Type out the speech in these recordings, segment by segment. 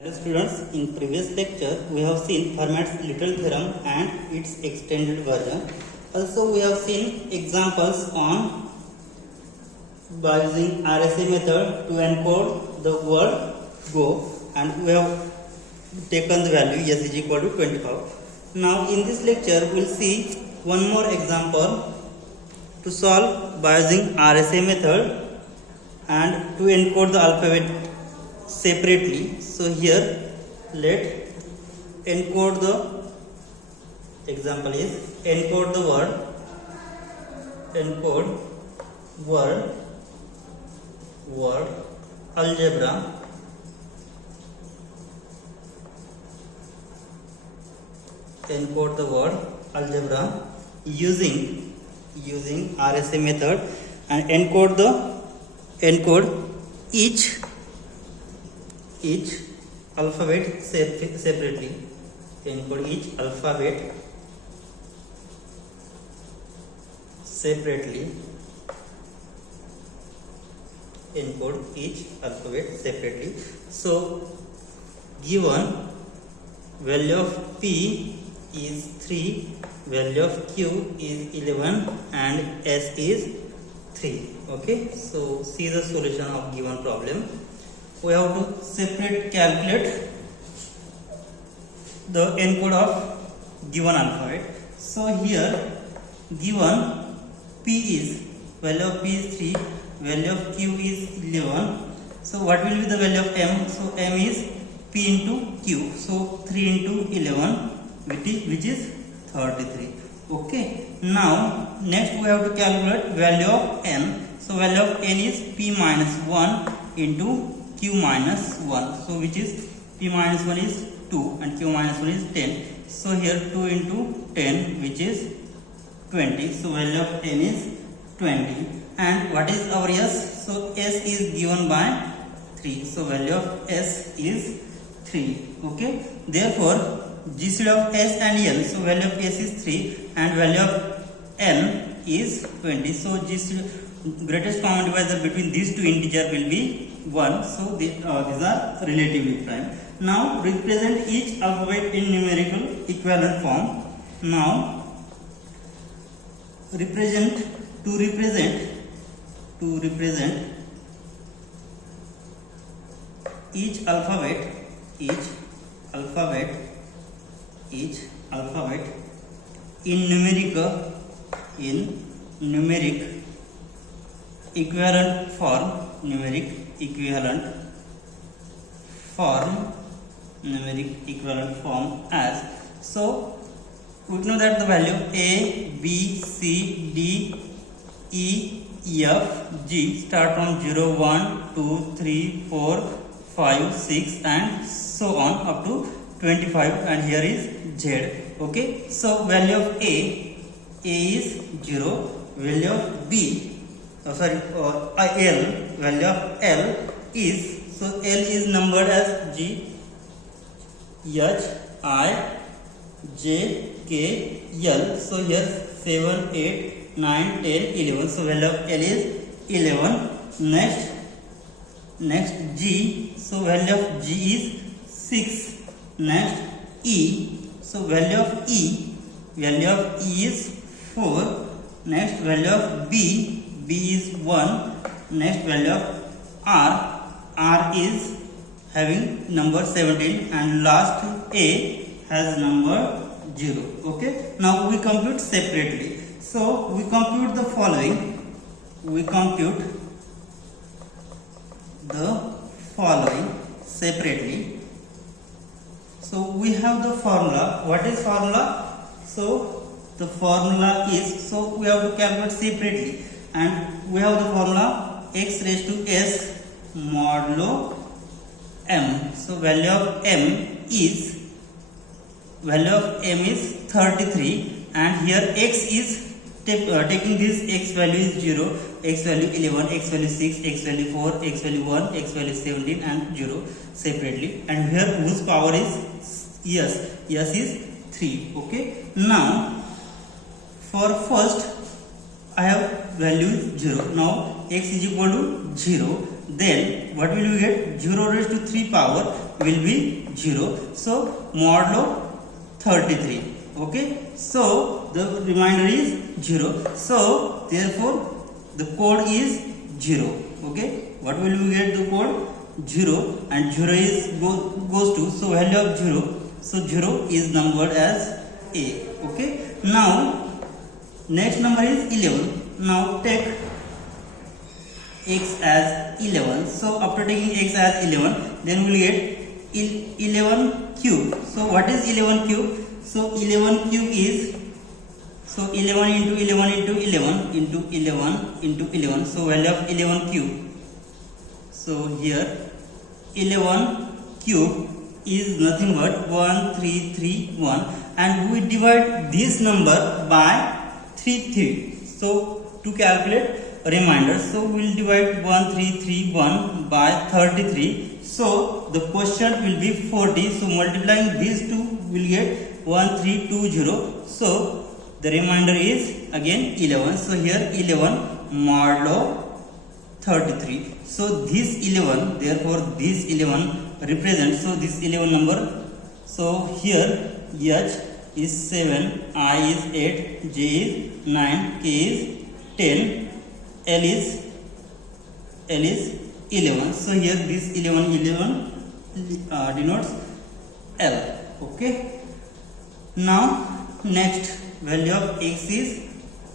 Hello students, in previous lecture we have seen Fermat's Little theorem and its extended version. Also we have seen examples on by using RSA method to encode the word go, and we have taken the value s is equal to 25. Now in this lecture we will see one more example to solve by using RSA method and to encode the alphabet separately. So here let encode the example is encode the word algebra encode the word algebra using RSA method and encode each alphabet separately. Encode each alphabet separately. Encode each alphabet separately. So given value of P is 3, value of Q is 11 and S is 3. Okay, so see the solution of given problem. We have to calculate the encode of given alphabet. So here given P is value of P is 3, value of Q is 11. So what will be the value of M? So M is P into Q. So 3 into 11 which is 33. Okay. Now next we have to calculate value of N. So value of N is P minus 1 into Q minus 1. So which is P minus 1 is 2 and Q minus 1 is 10. So here 2 into 10 which is 20. So value of N is 20. And what is our S? So S is given by 3. So value of S is 3. Okay. Therefore GCD of S and L. So value of S is 3 and value of N is 20. So GCD greatest common divisor between these two integers will be 1. So these are relatively prime. Now represent each alphabet in numerical equivalent form. Now to represent each alphabet in numeric equivalent form as. So we know that the value A, B, C, D, E, F, G start from 0, 1, 2, 3, 4, 5, 6 and so on up to 25, and here is Z. Okay. So value of A is 0, value of B L, value of L is, so L is numbered as G, H, I, J, K, L. So here 7, 8, 9, 10, 11. So value of L is 11. Next G. So value of G is 6. Next E. So value of E is 4. Next value of B is 1. Next value of R is having number 17 and last A has number 0. Okay. Now we compute separately. So we compute the following. Separately. So we have the formula. What is formula? So the formula is, so we have to calculate separately, and we have the formula x raised to s modulo m. So value of m is 33, and here x is taking this x value is 0, x value 11, x value 6, x value 4, x value 1, x value 17 and 0 separately, and here whose power is s is 3. Okay. Now for first I have value 0. Now x is equal to 0. Then what will we get? 0 raised to 3 power will be 0. So modulo 33. Okay, so the remainder is 0. So therefore the code is 0. Okay, what will we get? The code 0, and 0 is goes to, so value of 0, so 0 is numbered as A. Okay, now next number is 11. Now take x as 11. So after taking x as 11, then we will get 11 cube. So what is 11 cube? So 11 cube is, so 11 into 11 into 11 into 11 into 11. So value of 11 cube. So here 11 cube is nothing but 1331, and we divide this number by 33. So to calculate a remainder, so we will divide 1331 by 33. So the quotient will be 40. So multiplying these two will get 1320. So the remainder is again 11. So here 11 modulo 33. So this 11, therefore this 11 represents, so this 11 number, so here H is 7, I is 8, J is 9, K is 10, L is 11. So here this 11 denotes L. Okay, now next value of x is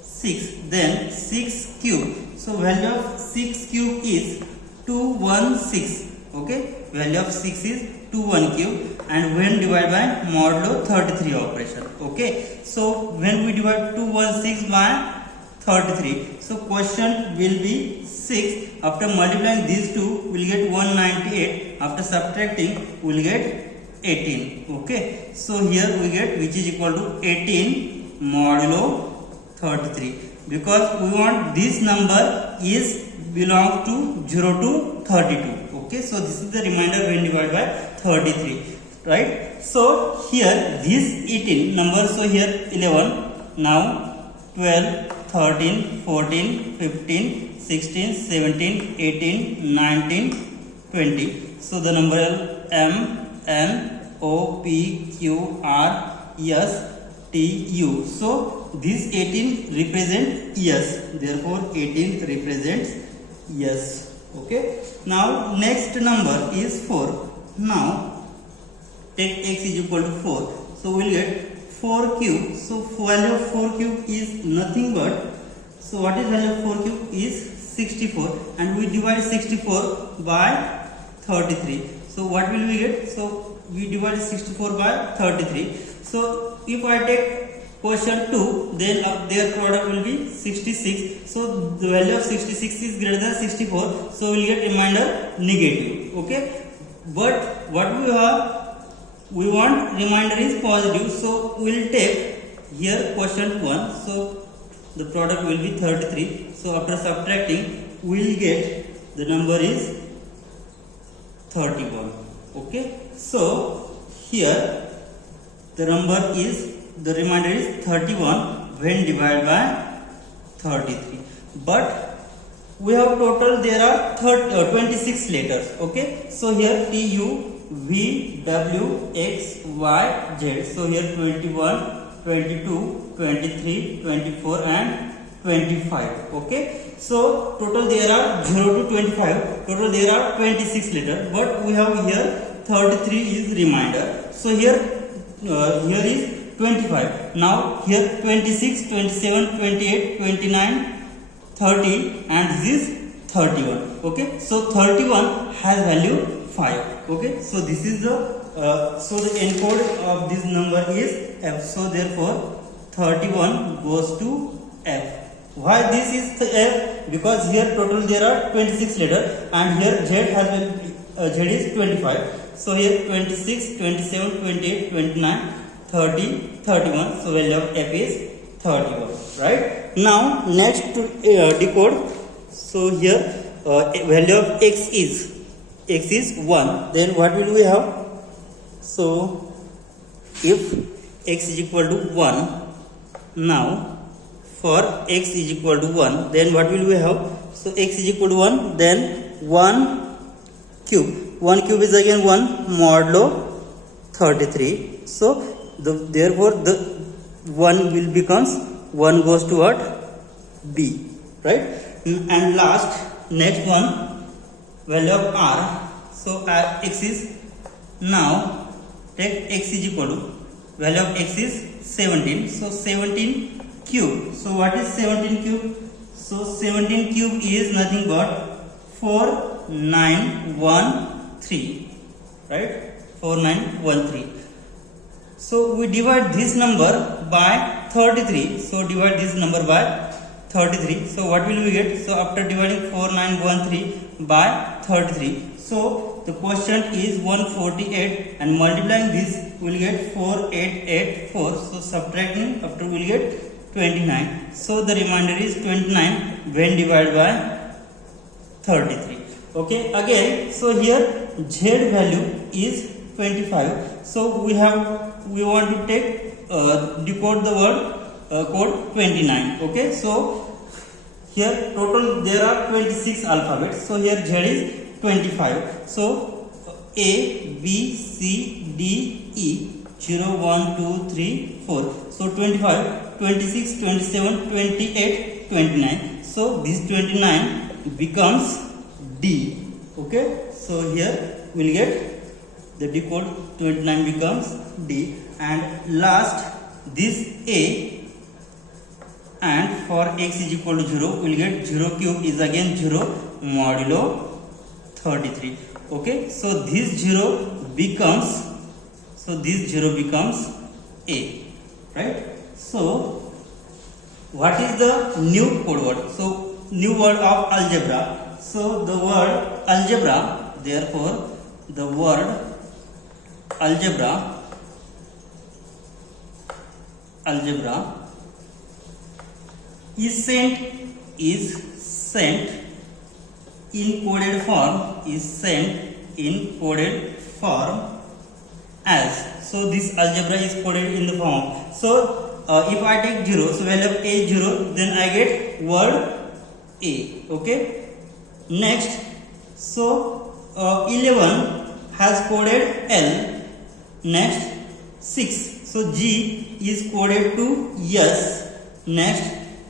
6, then 6 cube. So value of 6 cube is 216. Okay, value of 6 is 21 cube, and when divided by modulo 33 operation. Okay, so when we divide 216 by 33, so quotient will be 6. After multiplying these two, we will get 198. After subtracting, we will get 18. Okay, so here we get which is equal to 18 modulo 33, because we want this number is belongs to 0 to 32. Okay, so this is the remainder when divided by 33, right? So here this 18 number, so here 11, now 12, 13, 14, 15, 16, 17, 18, 19, 20. So the number M N O P Q R S T U. So this 18 represents yes, therefore 18 represents yes. Okay, now next number is 4. Now take x is equal to 4. So we will get 4 cube. So value of 4 cube is nothing but, so what is value of 4 cube is 64, and we divide 64 by 33. So what will we get? So we divide 64 by 33. So if I take quotient 2, then their product will be 66. So the value of 66 is greater than 64. So we will get remainder negative. Okay, but what we have, we want remainder is positive. So we will take here quotient 1. So the product will be 33. So after subtracting, we will get the number is 31. Okay, so here the number is, the remainder is 31 when divided by 33. But we have total, there are 26 letters. Okay, so here T U V W X Y Z. So here 21, 22, 23, 24 and 25. Okay, so total there are 0 to 25. Total there are 26 letters. But we have here 33 is remainder. So here here is 25. Now here 26, 27, 28, 29, 30 and this is 31. Okay, so 31 has value 5. Okay, so this is the so the encode of this number is F. So therefore 31 goes to F. Why this is the F? Because here total there are 26 letters and here Z has been Z is 25. So here 26, 27, 28, 29, 30, 31. So value of F is 31. Right? Now next to decode. So here value of X is 1. Then what will we have? So if X is equal to 1, now for X is equal to 1, then what will we have? So X is equal to 1, then 1 cube. 1 cube is again 1 modulo 33. So therefore the 1 will becomes 1 goes to what? B, right? And last, next one, value of r. So x is, now take x is equal to, value of x is 17. So 17 cube. So what is 17 cube? So 17 cube is nothing but 4913, right? 4913. So we divide this number by 33. So divide this number by 33. So what will we get? So after dividing 4913 by 33, so the quotient is 148, and multiplying this we will get 4884. So subtracting after we will get 29. So the remainder is 29 when divided by 33. Okay, again, so here z value is 25. So we want to take decode the word code 29. Okay, so here total there are 26 alphabets. So here z is 25. So A, B, C, D, E, 0, 1, 2, 3, 4. So 25, 26, 27, 28, 29. So this 29 becomes D. Okay, so here we will get the decode 29 becomes D. And last, this A, and for x is equal to 0 we will get 0 cube is again 0 modulo 33. Okay, so this 0 becomes, A, right? So what is the new code word? So new word of algebra. So the word algebra, therefore the word algebra is sent in coded form as. So this algebra is coded in the form. So if I take 0, so value of a 0, then I get word A. Okay, next, so 11 has coded L. Next, 6, so G is coded to S. Next,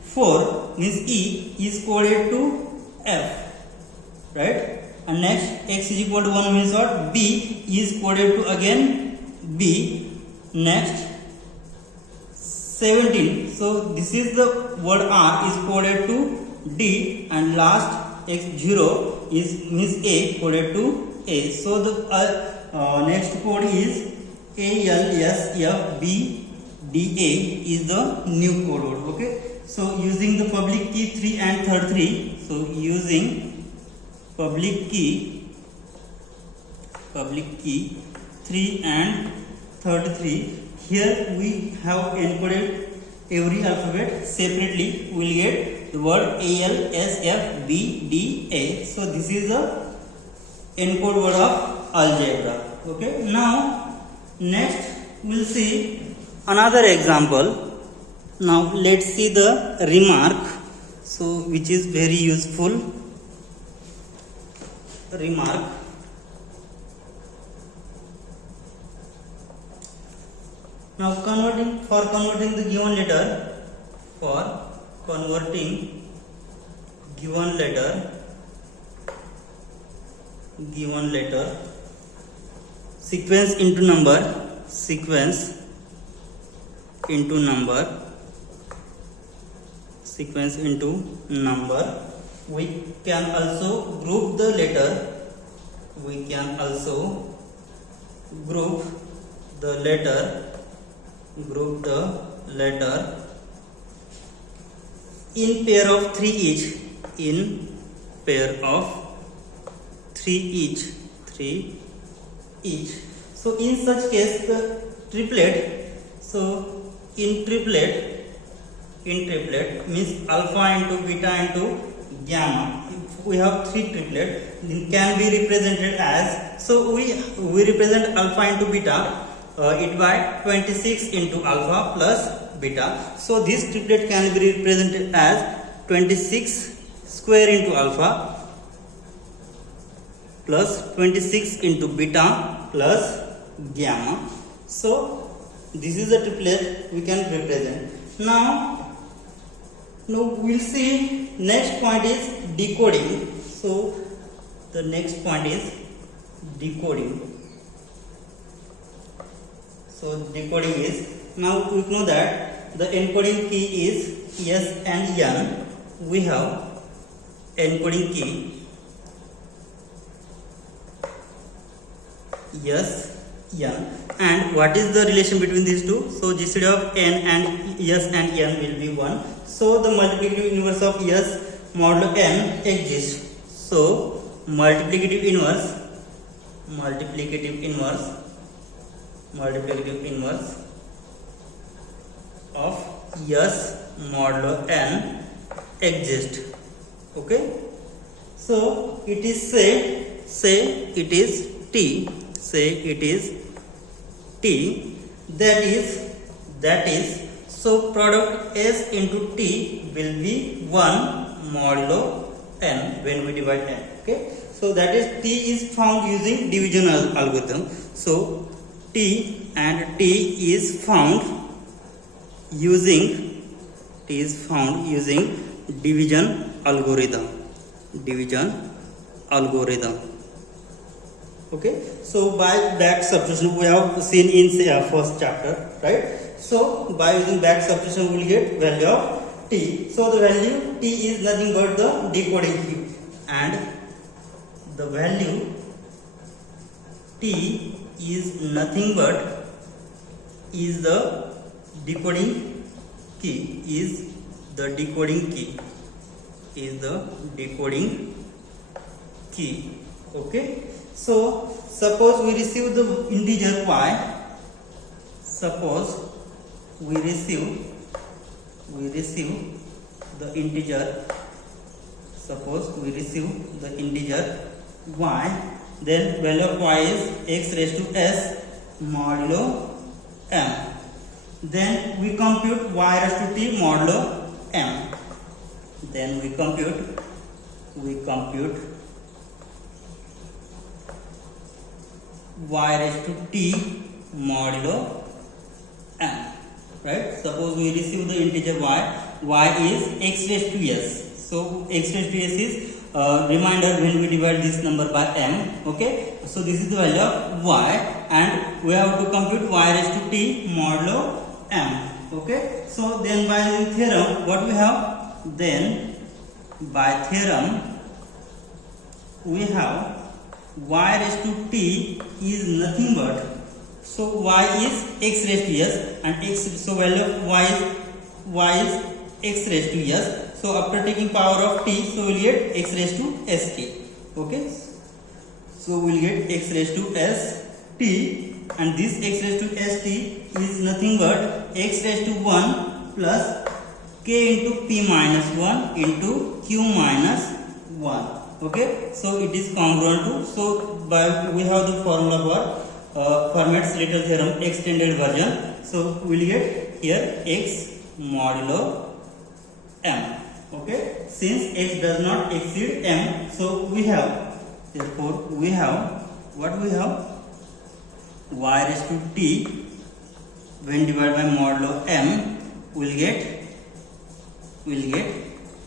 4 means E is coded to F, right? And next, x is equal to 1 means what? B is coded to again B. Next, 17, so this is the word R is coded to D. And last, x0 is means A coded to A. So the next code is ALSFBDA is the new code word. Okay, so using the public key 3 and 33, so using public key 3 and 33, here we have encoded every alphabet separately. We will get the word ALSFBDA. So this is the encode word of algebra. Okay, now next we will see another example. Now let's see the remark, so which is very useful. Remark. Now converting the given letter, given letter sequence into number, we can also group the letter, in pair of 3 each. So in such case the triplet, so in triplet means alpha into beta into gamma. If we have 3 triplet, then can be represented as, so we represent alpha into beta it by 26 into alpha plus beta. So this triplet can be represented as 26 square into alpha plus 26 into beta plus gamma. So this is the triplet we can represent. Now we'll see next point is decoding. So the next point is decoding. So decoding is, now we know that the encoding key is S and N. We have encoding key S, N, and what is the relation between these two? So GCD of N and S and N will be 1. So the multiplicative inverse of S modulo N exists. So multiplicative inverse of S modulo N exists. Okay, so it is say it is T, that is so product S into T will be 1 modulo N when we divide N. Okay, so that is T is found using division algorithm. So T is found using division algorithm. Okay, so by back substitution we have seen in first chapter, right? So by using back substitution we will get value of T. So the value T is nothing but the decoding key, and the value T is nothing but is the decoding key, Okay, so suppose we receive the integer y. Suppose we receive the integer y, then value of y is x raised to s modulo m. Then we compute y raised to t modulo m. Then we compute y raised to t modulo m. Right? Suppose we receive the integer y is x raised to s. So x raised to s is reminder when we divide this number by m. Okay, so this is the value of y, and we have to compute y raised to t modulo m. Okay, so then by the theorem, what we have? Then by theorem we have y raised to t is nothing but, so y is x raised to s, and x, so value of y is x raised to s. So after taking power of t, so we will get x raised to st. Okay, so we will get x raised to st, and this x raised to st is nothing but x raised to 1 plus k into p minus 1 into q minus 1. Okay, so it is congruent to, so by we have the formula for Fermat's-Little theorem extended version. So we will get here x modulo m. Okay, since x does not exceed m, so we have, therefore we have, what we have? Y raised to t when divided by modulo m will get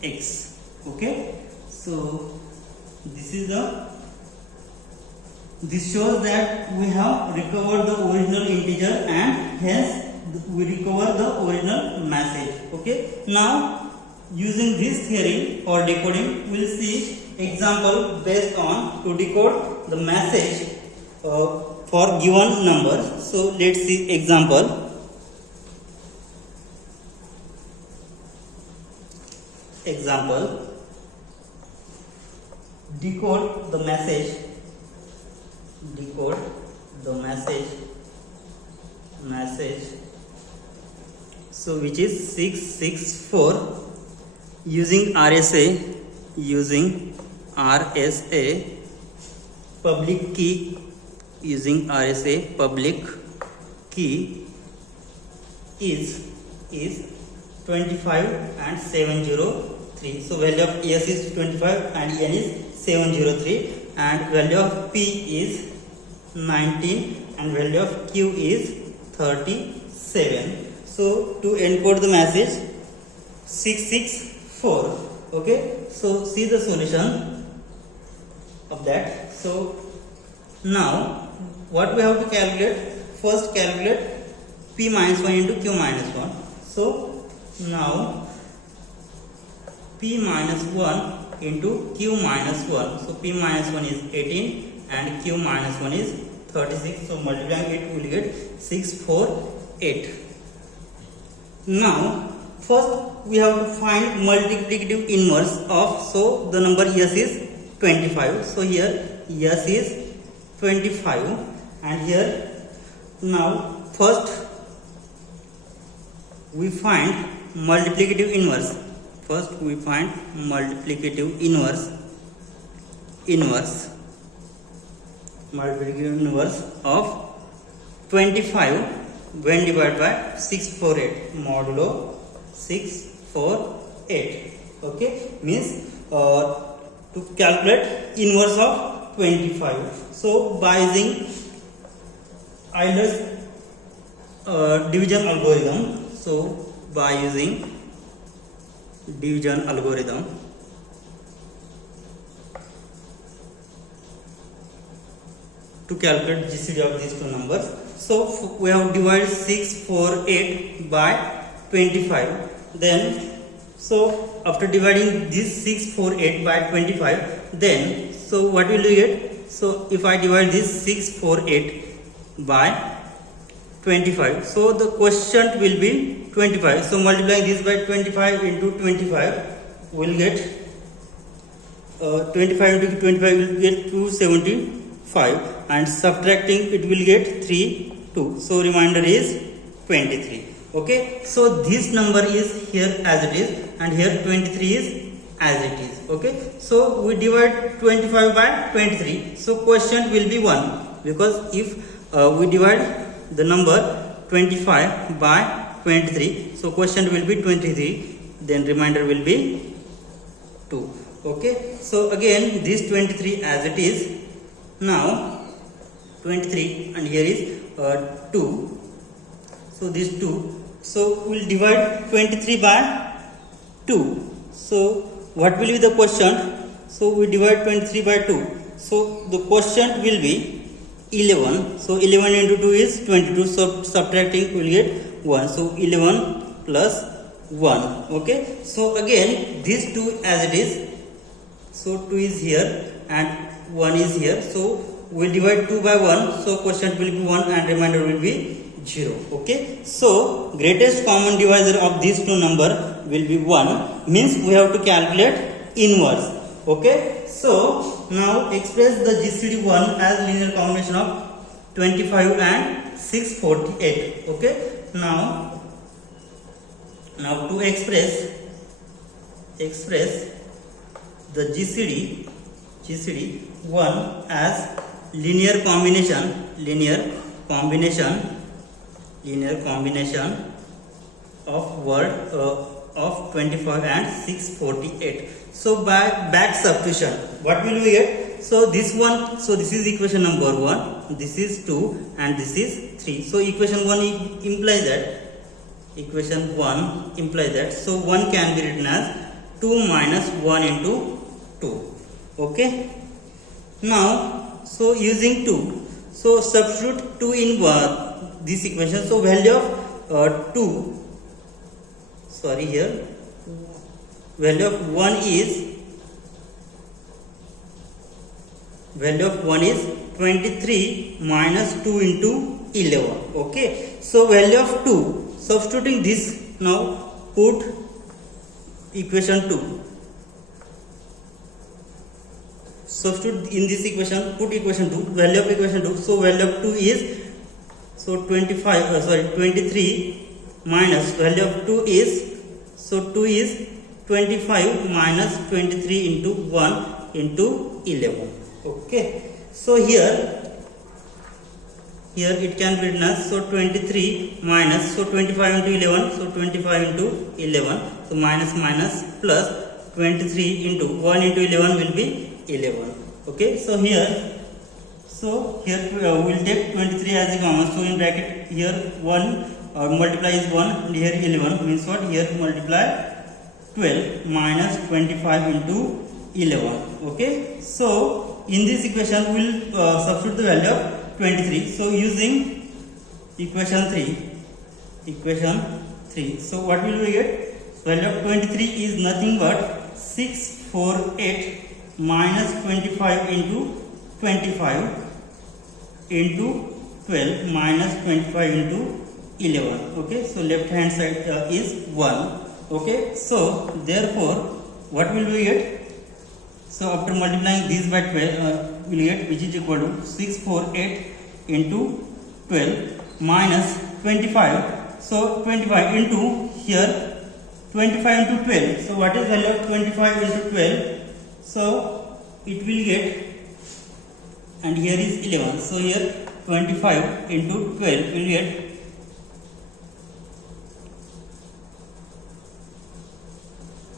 x. Okay, so this shows that we have recovered the original integer, and hence we recover the original message. Okay, now using this theory for decoding, we will see example based on to decode the message for given numbers. So let's see example. Decode the message so which is 664 using RSA public key, public key is 25 and 703. So value of S is 25 and N is 703. and value of P is 19 and value of Q is 37. So to encode the message 664. Okay, so see the solution of that. So now what we have to calculate? First calculate P minus 1 into Q minus 1. So now P minus 1 into Q minus 1. So P minus 1 is 18 and Q minus 1 is 36. So multiplying it, we will get 648. Now first we have to find multiplicative inverse of, so the number S is 25. So here S is 25 and here now first we find multiplicative inverse. First we find multiplicative inverse of 25 when divided by 648, modulo 648. Okay, means to calculate inverse of 25. So by using Euler's division algorithm, so by using division algorithm, to calculate GCD of these two numbers, so we have divided 648 by 25. Then so after dividing this 648 by 25, then so what will you get? So if I divide this 648 by 25, so the quotient will be 25. So multiplying this by 25 into 25, we will get 25 into 25 will get 275, and subtracting it will get 3 2. So remainder is 23. Okay, so this number is here as it is and here 23 is as it is. Okay, so we divide 25 by 23, so quotient will be 1, because if we divide the number 25 by 23, so quotient will be 23, then remainder will be 2. Okay, so again this 23 as it is, now 23 and here is 2, so this 2, so we will divide 23 by 2. So what will be the quotient? So we divide 23 by 2, so the quotient will be 11. So 11 into 2 is 22, so subtracting we will get 1, so 11 plus 1. Okay, so again this 2 as it is, so 2 is here and 1 is here, so we will divide 2 by 1, so quotient will be 1 and remainder will be 0. Okay, so greatest common divisor of these two number will be 1, means we have to calculate inverse. Okay, so now express the GCD1 as linear combination of 25 and 648. Okay, now to express the GCD1 as linear combination of word of 25 and 648. So by back substitution, what will we get? So this one, so this is equation number 1, this is 2 and this is 3. So equation 1 implies that, so 1 can be written as 2 minus 1 into 2. Okay, now so using 2, so substitute 2 in this equation, so value of 2, sorry here, value of 1 is 23 minus 2 into 11. Okay, so value of 2, substituting this, now put equation 2, substitute in this equation, put equation 2, value of equation 2, so value of 2 is, so 23 minus value of 2 is, so 2 is 25 minus 23 into 1 into 11. Okay, so here it can be written as, so 23 minus, so 25 into 11, so 25 into 11, so minus plus 23 into 1 into 11 will be 11. Okay, so here we will take 23 as a common. So in bracket here 1 multiply is 1 and here 11 means what? Here multiply 12 minus 25 into 11. Okay, so in this equation we will substitute the value of 23. So using equation 3, so what will we get? Value of 23 is nothing but 648 minus 25 into 25 into 12 minus 25 into 11. Okay, so left hand side is 1. Okay, so therefore what will we get? So after multiplying this by 12 we will get, which is equal to 648 into 12 minus 25. So 25 into here 25 into 12. So what is value of 25 into 12? So it will get, and here is 11. So here 25 into 12 will get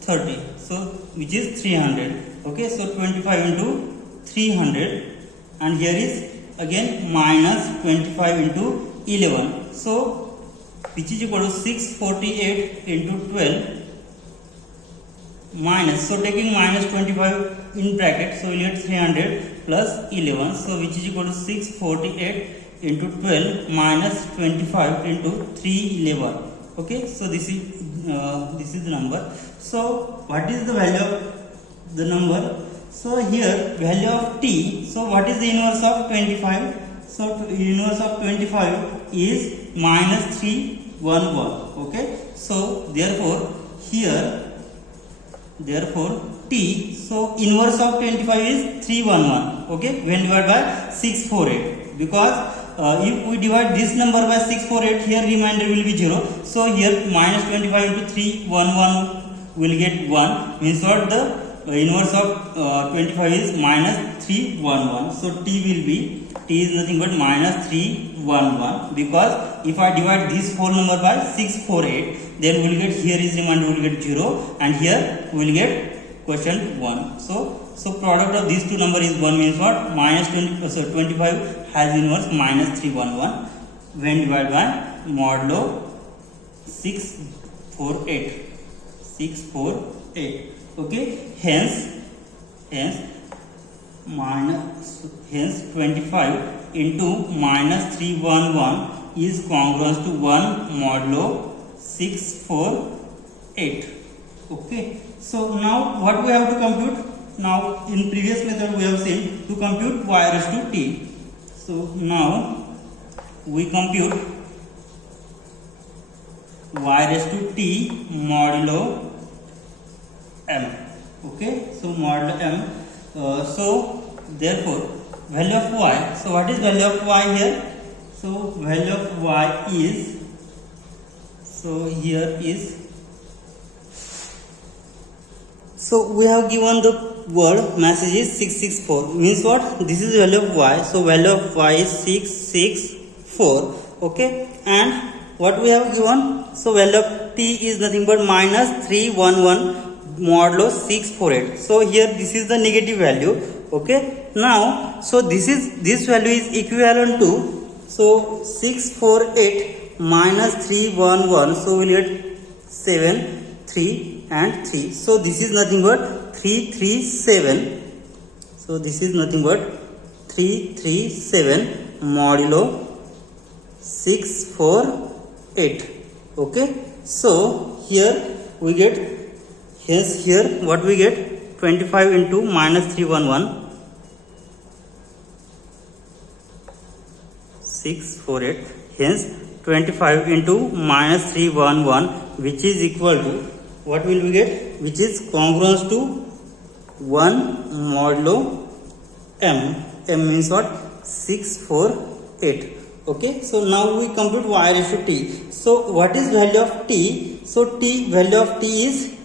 30. So which is 300. Okay, so 25 into 300, and here is again minus 25 into 11. So which is equal to 648 into 12 minus, so taking minus 25 in bracket, so we get 300 plus 11, so which is equal to 648 into 12 minus 25 into 311. Okay, so this is the number. So what is the value of the number? So here value of t, so what is the inverse of 25? So inverse of 25 is minus 311. Okay, so therefore here t, so inverse of 25 is 311. Okay, when divided by 648, because if we divide this number by 648, here remainder will be 0. So here minus 25 into 311 will get 1, means what? The inverse of 25 is minus 311. So t is nothing but minus 311, because if I divide this whole number by 648, then we will get, here is remainder will get 0, and here we will get quotient 1. So product of these two number is 1, means what? Minus 20, so 25 has inverse minus 311 when divided by modulo 648. Okay, hence 25 into minus 311 is congruous to 1 modulo 648. Okay, so now what we have to compute? Now in previous method we have seen to compute y raised to t. So now we compute y raised to t modulo m. Okay, so modulo m. So therefore value of y. So what is value of y here? So value of y is, so here is, so we have given the word message is 664, means what? This is value of y. So value of y is 664. Okay, and what we have given? So value of t is nothing but minus 311 modulo 648. So here this is the negative value. Okay, now so this value is equivalent to, so 648 minus 311, so we will get 7, 3 and 3. So this is nothing but 337. So this is nothing but 337 modulo 648. Okay, so here we get, hence here what we get? 25 into minus 311 648, hence 25 into minus 311, which is equal to, what will we get? Which is congruous to 1 modulo m. M means what? 648. Okay, so now we compute y raised to t. So what is value of t? So value of t is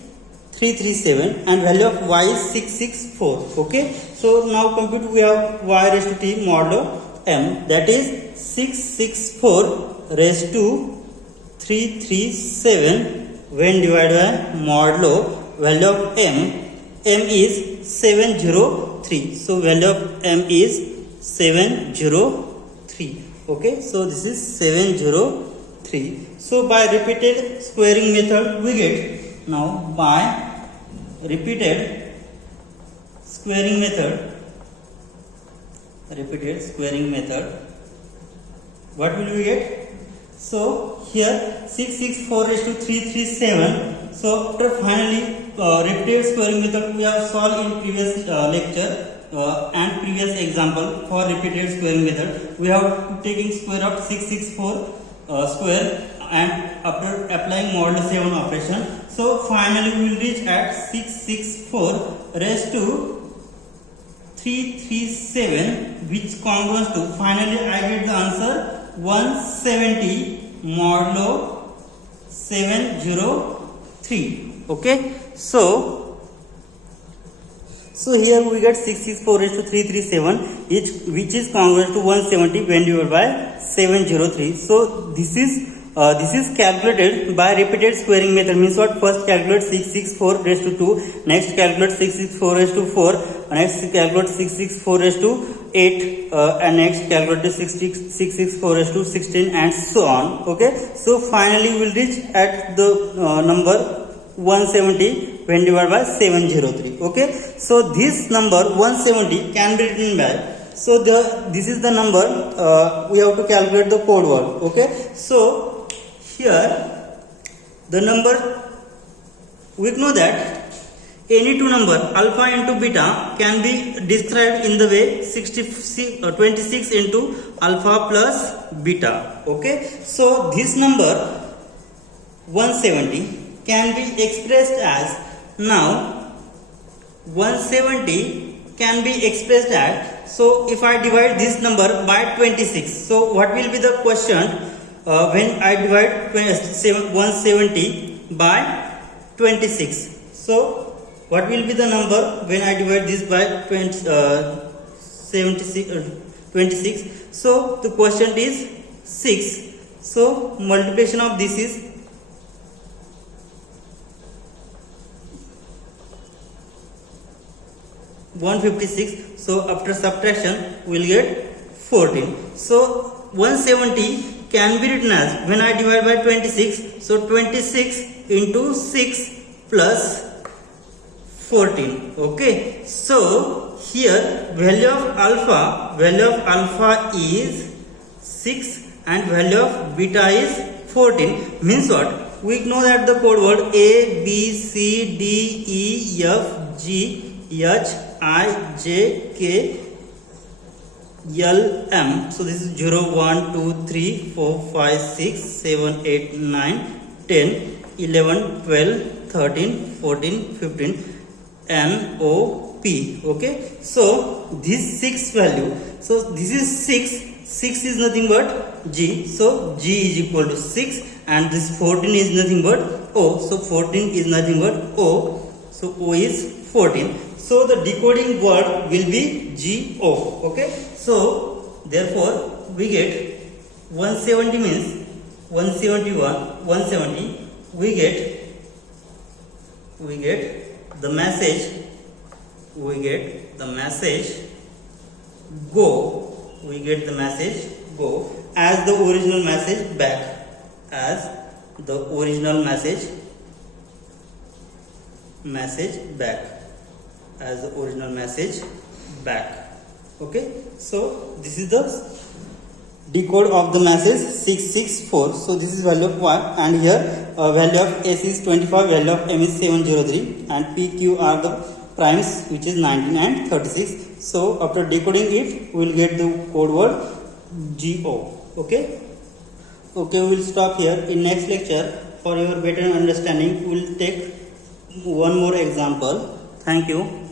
337 and value of y is 664. Okay, so now compute, we have y raised to t modulo m, that is 664 raised to 337 when divided by modulo value of m. M is 70 703. So value of m is 703. Okay, so this is 703. So by repeated squaring method we get, now by repeated squaring method, what will we get? So here 664 raised to 337. So after finally repeated squaring method we have solved in previous lecture and previous example. For repeated squaring method we have taken square of 664 square, and after applying modulo 7 operation, so finally we will reach at 664 raised to 337, which congruent to, finally I get the answer 170 modulo 703. Okay, so here we get 664 raised to 337, which is congruent to 170 when divided by 703. So this is calculated by repeated squaring method. Means what? First calculate 664 raised to 2, next calculate 664 raised to 4, next calculate 664 raised to 8, and next calculate 664 raised to 16, and so on. Okay, so finally we will reach at the number 170 when divided by 703. Okay, so this number 170 can be written by, so this is the number we have to calculate the code word. Okay, so here the number, we know that any two number alpha into beta can be described in the way 26 into alpha plus beta. Okay, so this number 170 can be expressed as, now 170 can be expressed as, so if I divide this number by 26, so what will be the quotient when I divide 170 by 26? So what will be the number when I divide this by 26? So the quotient is 6. So multiplication of this is 156. So after subtraction we will get 14. So 170 can be written as, when I divide by 26, so 26 into 6 plus 14. Okay, so here value of alpha is 6 and value of beta is 14. Means what? We know that the code word A, B, C, D, E, F, G, H, I, J, K, L, M. So this is 0, 1, 2, 3, 4, 5, 6, 7, 8, 9, 10, 11, 12, 13, 14, 15, N, O, P. Okay, so this 6 value, so this is 6 is nothing but G, so G is equal to 6, and this 14 is nothing but O, so 14 is nothing but O, so O is 14. So the decoding word will be GO. Okay, so therefore we get 170 means 171, 170. We get the message. We get the message go. We get the message go as the original message back. As the original message back. As the original message back. Okay, so this is the decode of the message 664. So this is value of y, and here value of S is 25, value of M is 703, and P, Q are the primes, which is 19 and 36. So after decoding it, we will get the code word GO. Okay, we will stop here. In next lecture, for your better understanding, we will take one more example. Thank you.